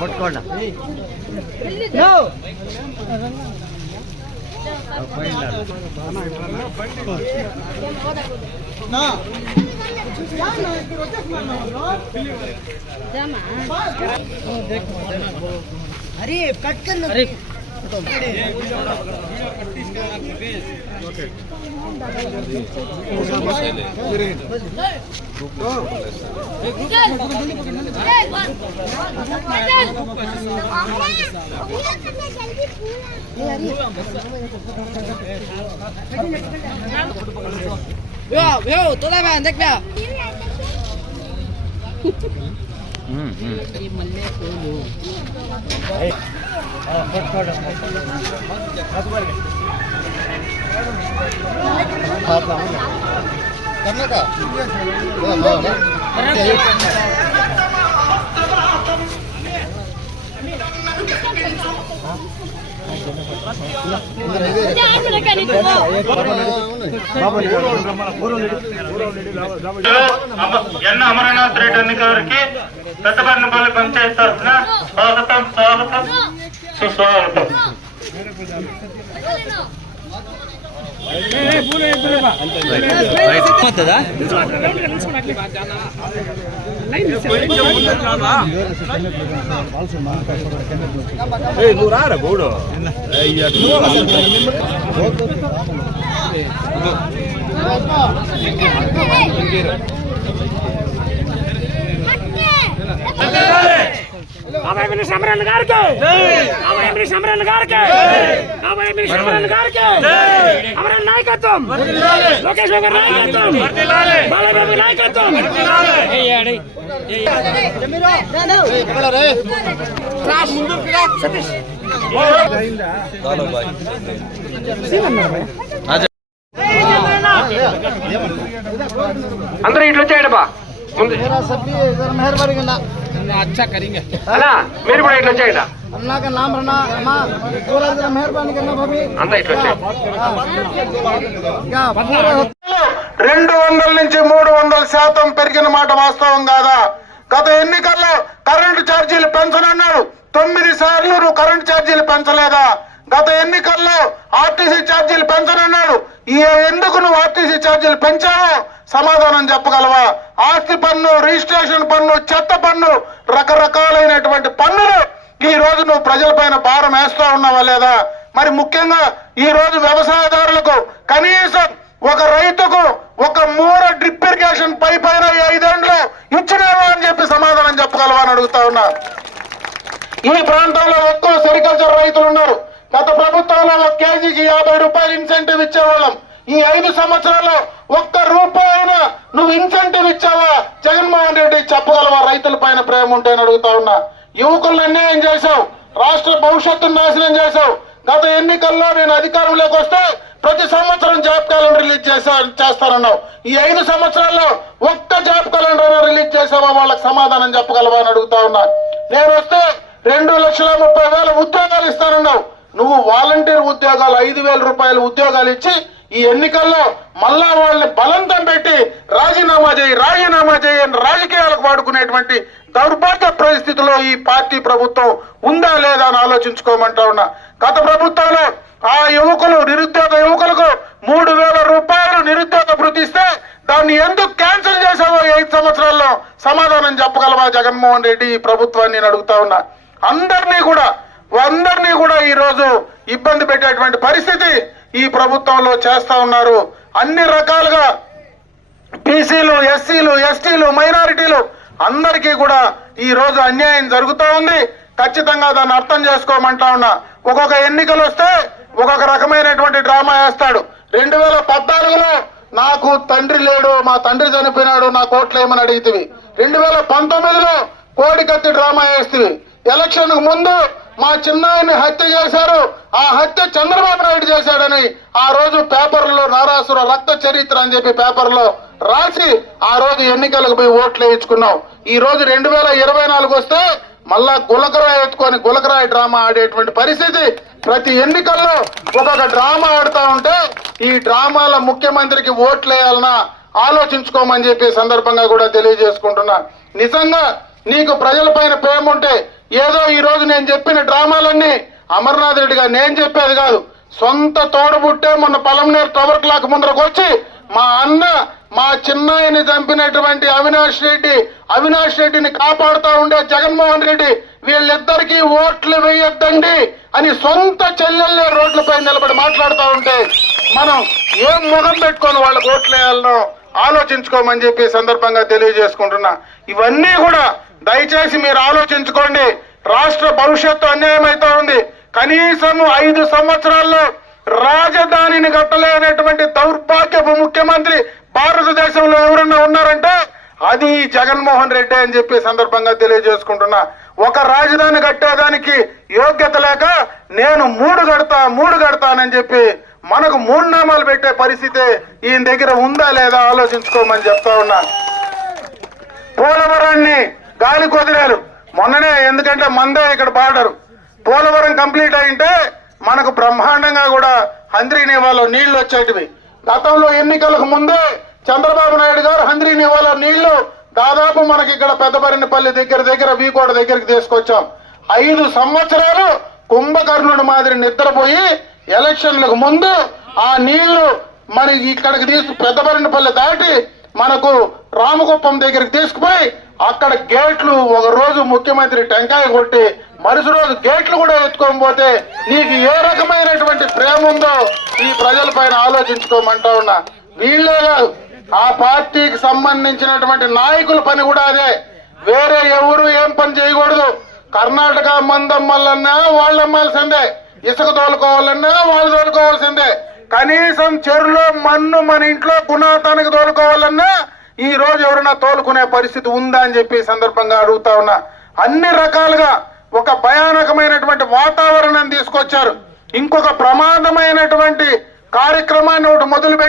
పట్టుకోండి अरे कट कर अरे toda देख क्या करने का ఎన్న అమరనాథ్ రెడ్డి అన్ని గారికి పెద్దపర్నపల్లి పంచాయతీ తరఫున స్వాగతం స్వాగతం సుస్వాగతం. నువ్వు రారా గౌడు సమరన్ గారికి సమరన్ గారికి సమరన్ గారికి అమరన్ నాయకత్వం లోకేష్ బాబు నాయకత్వం బాలబాబు నాయకత్వం అందరూ ఇట్లా వచ్చేయండి బా मेहरबानी करना अच्छा करेंगे అలా మీరు కూడా ఇట్లా వచ్చేయండి. अल्लाह का नाम रहना थोड़ा जरा मेहरबानी करना भाभी అంతా ఇట్లా వచ్చేయండి. क्या 200 నుంచి 300% పెరిగిన మాట వాస్తవం కాదా? గత ఎన్నికల్లో కరెంటు ఛార్జీలు పెంచనన్నారు, 9 సార్లు నువ్వు కరెంటు ఛార్జీలు పెంచలేదా? గత ఎన్నికల్లో ఆర్టీసీ ఛార్జీలు పెంచనన్నాడు, ఎందుకు నువ్వు ఆర్టీసీ ఛార్జీలు పెంచావో సమాధానం చెప్పగలవా? ఆస్తి పన్ను, రిజిస్ట్రేషన్ పన్ను, చెత్త పన్ను, రకరకాలైనటువంటి పన్నులు ఈ రోజు నువ్వు ప్రజలపైన భారం వేస్తా ఉన్నావా లేదా? మరి ముఖ్యంగా ఈ రోజు వ్యవసాయదారులకు కనీసం ఒక రైతుకు ఒక మూర డ్రిప్ ఇరిగేషన్ పైప్ అయినా 5 ఏళ్ళు ఇచ్చినావా అని చెప్పి సమాధానం చెప్పగలవా అని అడుగుతా ఉన్నా. ఈ ప్రాంతంలో ఎక్కువ సెరికల్చర్ రైతులు ఉన్నారు. గత ప్రభుత్వంలో 1 కేజీకి 50 రూపాయలు ఇన్సెంటివ్ ఇచ్చేవాళ్ళం. ఈ 5 సంవత్సరాల్లో 1 రూపాయి అయినా నువ్వు ఇన్సెంటివ్ ఇచ్చావా? జగన్మోహన్ రెడ్డి చెప్పగలవా? రైతుల పైన ప్రేమ ఉంటేని అడుగుతా ఉన్నా. యువకులను అన్యాయం చేశావు, రాష్ట్ర భవిష్యత్తును నాశనం చేశావు. గత ఎన్నికల్లో నేను అధికారంలోకి వస్తే ప్రతి సంవత్సరం జాబ్ క్యాలెండర్ రిలీజ్ చేస్తానన్నావు. ఈ 5 సంవత్సరాల్లో 1 జాబ్ క్యాలెండర్ రిలీజ్ చేసావా? వాళ్ళకి సమాధానం చెప్పగలవా అని అడుగుతా ఉన్నా. నేను వస్తే 2,30,000 ఉద్యోగాలు ఇస్తానన్నావు. నువ్వు వాలంటీర్ ఉద్యోగాలు 5,000 రూపాయల ఉద్యోగాలు ఇచ్చి ఈ ఎన్నికల్లో మళ్ళా వాళ్ళని బలంతం పెట్టి రాజీనామా చేయి అని రాజకీయాలకు వాడుకునేటువంటి దౌర్భాగ్య పరిస్థితిలో ఈ పార్టీ ప్రభుత్వం ఉందా లేదా అని ఆలోచించుకోమంటా ఉన్నా. గత ప్రభుత్వంలో ఆ నిరుద్యోగ యువకులకు 3,000 రూపాయలు నిరుద్యోగ భృతి ఇస్తే దాన్ని ఎందుకు క్యాన్సిల్ చేశావో 5 సంవత్సరాల్లో సమాధానం చెప్పగలవా జగన్మోహన్ రెడ్డి ఈ ప్రభుత్వాన్ని నేను అడుగుతా ఉన్నా. అందరినీ కూడా ఈ రోజు ఇబ్బంది పెట్టేటువంటి పరిస్థితి ఈ ప్రభుత్వంలో చేస్తా ఉన్నారు. అన్ని రకాలుగా బీసీలు, ఎస్సీలు, ఎస్టీలు, మైనారిటీలు అందరికీ కూడా ఈ రోజు అన్యాయం జరుగుతూ ఉంది. ఖచ్చితంగా దాన్ని అర్థం చేసుకోమంటా ఉన్నా. ఒక్కొక్క ఎన్నికలు వస్తే ఒక్కొక్క రకమైనటువంటి డ్రామా వేస్తాడు. 2014లో నాకు తండ్రి లేడు, మా తండ్రి చనిపోయినాడు, నా కోట్లు ఏమని అడిగితివి. 2019లో కోడికత్తి డ్రామా వేస్తుంది. ఎలక్షన్ కు ముందు మా చిన్నాయన్ని హత్య చేశారు, ఆ హత్య చంద్రబాబు నాయుడు చేశాడని ఆ రోజు పేపర్లో నారాసుర రక్త చరిత్ర అని చెప్పి పేపర్లో రాసి ఆ రోజు ఎన్నికలకు పోయి ఓట్లు వేయించుకున్నావు. ఈ రోజు 2024 వస్తే మళ్ళా గులకరాయి ఎత్తుకొని గులకరాయి డ్రామా ఆడేటువంటి పరిస్థితి. ప్రతి ఎన్నికల్లో ఒక్కొక్క డ్రామా ఆడుతా ఉంటే ఈ డ్రామాల ముఖ్యమంత్రికి ఓట్లేయాలన్నా ఆలోచించుకోమని చెప్పి సందర్భంగా కూడా తెలియజేసుకుంటున్నా. నిజంగా నీకు ప్రజలపైన ప్రేమ ఉంటే ఏదో ఈ రోజు నేను చెప్పిన డ్రామాలన్నీ అమర్నాథ్ రెడ్డి గారు నేను చెప్పేది కాదు, సొంత తోడబుట్టే మొన్న పలంనేరు టవర్ క్లాక్ ముందరకు వచ్చి మా అన్న మా చిన్నాయని చంపినటువంటి అవినాష్ రెడ్డిని కాపాడుతూ ఉండే జగన్మోహన్ రెడ్డి వీళ్ళిద్దరికీ ఓట్లు వేయొద్దండి అని సొంత చెల్లెళ్ళే రోడ్లపై నిలబడి మాట్లాడుతూ ఉంటే మనం ఏం ముఖం పెట్టుకొని వాళ్ళకి ఓట్లు వేయాలనో ఆలోచించుకోమని చెప్పి సందర్భంగా తెలియజేసుకుంటున్నా. ఇవన్నీ కూడా దయచేసి మీరు ఆలోచించుకోండి. రాష్ట్ర భవిష్యత్తు అన్యాయం అవుతా ఉంది. కనీసం 5 సంవత్సరాల్లో రాజధానిని కట్టలేనటువంటి దౌర్భాగ్యపు ముఖ్యమంత్రి భారతదేశంలో ఎవరన్నా ఉన్నారంటే అది జగన్మోహన్ రెడ్డి అని చెప్పి సందర్భంగా తెలియజేసుకుంటున్నా. ఒక రాజధాని కట్టేదానికి యోగ్యత లేక నేను 3 కడతానని చెప్పి మనకు 3 నామాలు పెట్టే పరిస్థితి ఈయన దగ్గర ఉందా లేదా ఆలోచించుకోమని చెప్తా ఉన్నా. పోలవరాన్ని గాలి కుదిరారు మొన్ననే, ఎందుకంటే మందే ఇక్కడ బార్డరు. పోలవరం కంప్లీట్ అయింటే మనకు బ్రహ్మాండంగా కూడా హంద్రీనేవాలో నీళ్లు వచ్చేటివి. గతంలో ఎన్నికలకు ముందే చంద్రబాబు నాయుడు గారు హంద్రీనేవాలో నీళ్లు దాదాపు మనకి ఇక్కడ పెద్దబరినపల్లి దగ్గర వీకోట దగ్గరికి తీసుకొచ్చాం. 5 సంవత్సరాలు కుంభకర్ణుడి మాదిరి నిద్రపోయి ఎలక్షన్లకు ముందు ఆ నీళ్లు మనకి ఇక్కడికి పెద్దబరినపల్లి దాటి మనకు రామకుప్పం దగ్గరికి తీసుకుపోయి అక్కడ గేట్లు ఒక రోజు ముఖ్యమంత్రి టెంకాయ కొట్టి మరుసటి రోజు గేట్లు కూడా ఎత్తుకొని పోతే నీకు ఏ రకమైనటువంటి ప్రేమ ఉందో ఈ ప్రజల పైన ఆలోచించుకోమంటా ఉన్నా. వీళ్ళే కాదు, ఆ పార్టీకి సంబంధించినటువంటి నాయకుల పని కూడా అదే. వేరే ఎవరు ఏం పని చేయకూడదు. కర్ణాటక మందమ్మలన్నా వాళ్ళు అమ్మాల్సిందే, ఇసుక తోలుకోవాలన్నా వాళ్ళు తోలుకోవాల్సిందే. కనీసం చెరువులో మన్ను మన ఇంట్లో గుణాతానికి తోలుకోవాలన్నా ఈ రోజు ఎవరైనా తోలుకునే పరిస్థితి ఉందా అని చెప్పి సందర్భంగా అడుగుతా ఉన్నా. అన్ని రకాలుగా ఒక భయానకమైనటువంటి వాతావరణం తీసుకొచ్చారు. ఇంకొక ప్రమాదమైనటువంటి కార్యక్రమాన్ని ఒకటి మొదలుపెట్టి